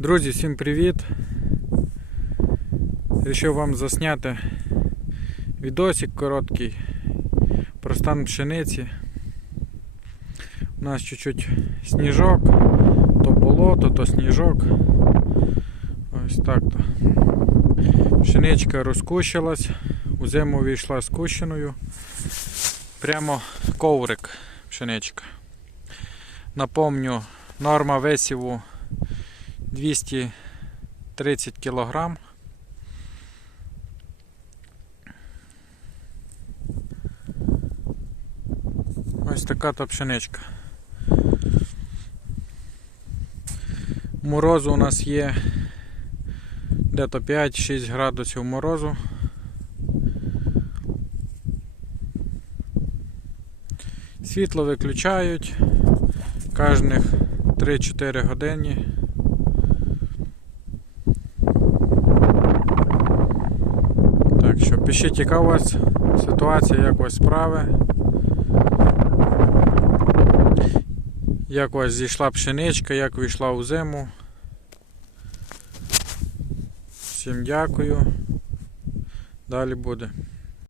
Друзі, всім привіт! Рішив вам засняти відосик короткий про стан пшениці. У нас чуть-чуть сніжок, то болото, то сніжок. Ось так то. Пшеничка розкущилась, у зиму війшла скущеною. Прямо коврик пшеничка. Напомню, норма висіву 230 кг. Ось така то пшеничка. Морозу у нас є дето 5-6 градусів морозу. Світло виключають кожних 3-4 години. Що пишіть, яка у вас ситуація, як у вас справи. Як у вас зійшла пшеничка, як війшла у зиму. Всім дякую. Далі буде.